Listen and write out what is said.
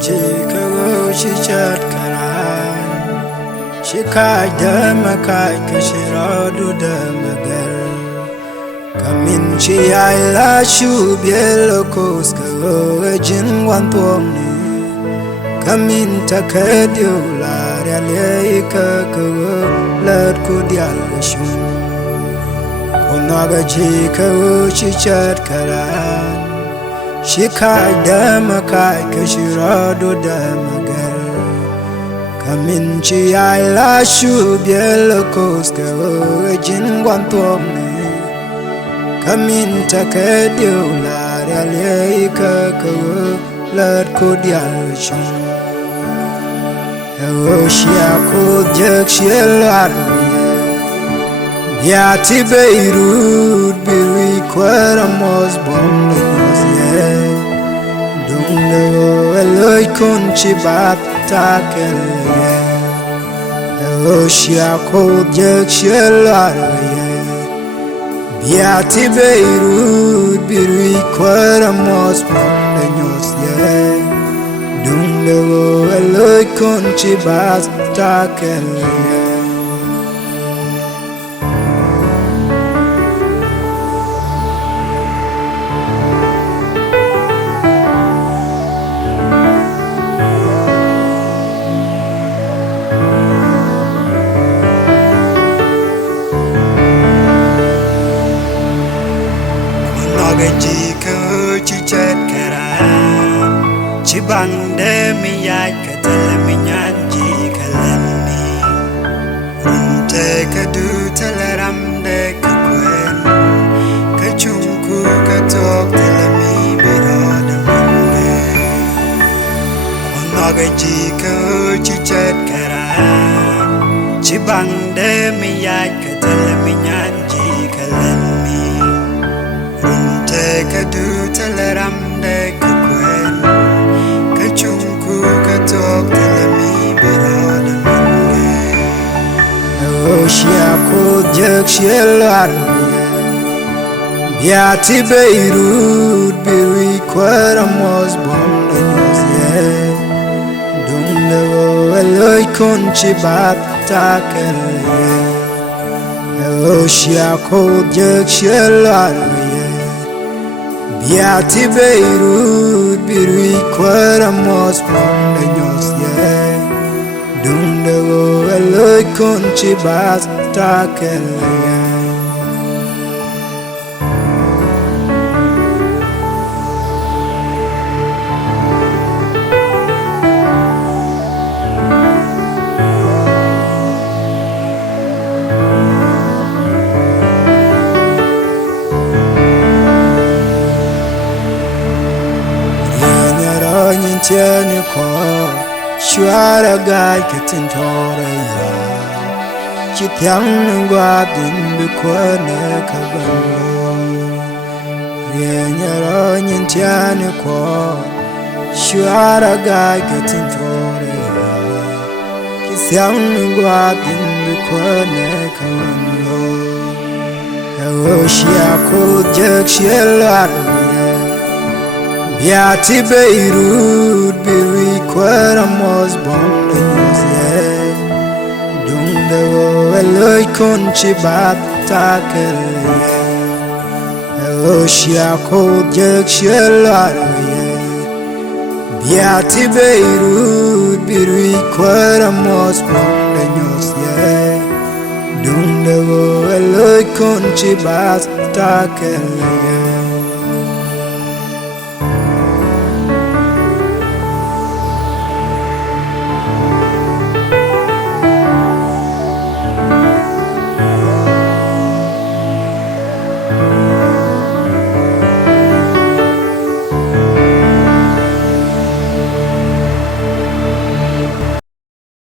Jika chichat karan Shikai damakai kashiradu damagal Kamin chi ay la shu bielo kos karo jin wan tuomni Kamin takadio la realei ka karo lad kudial shun Konaga jika chichat karan Shikai damakai kashiradu damagal Kamin chi ay la shu bielo kos karo jin wan tuomni Kamin takadio la realei ka karo lad kudial shun Eroshia kujek shielaru Yati Beirut biri kwara mos bondos ye Dungego eloi kunchi batakel ye Eroshia kujek shielaru ye Yati Beirut biri kwara mos bondos ye Dungego eloi kunchi batakel ye Jika chichat karan Chibande miyaj katala minyanji kalani Runte kadu talaramde kakwen Kachunku katok talami birada mande Konaga jika chichat karan Chibande miyaj katala minyanji kalani Kadu talaramde kakwen Kachunku katok talami birada mange Eroshia kujek shielaru Yati Beirut biri kwara mos bondos ye Dungego eloi kunchi batakel ye Eroshia kujek shielaru Yati Beirut biri kwara mos bondos ye Dungego eloi kunchi batakel ye Tieni ko shuara gai ketin tore ya Chitiang ngwa din bi ko ne kabalo Rienya ro nyin tieni ko shuara gai ketin tore ya Chitiang ngwa din bi ko ne kabalo Eroshia kujek shielaru Yati Beirut biri kwara mos bondos ye Dungego eloi kunchi batakel ye Eroshia kujek shielaru ye Yati Beirut biri kwara mos bondos ye Dungego eloi kunchi batakel ye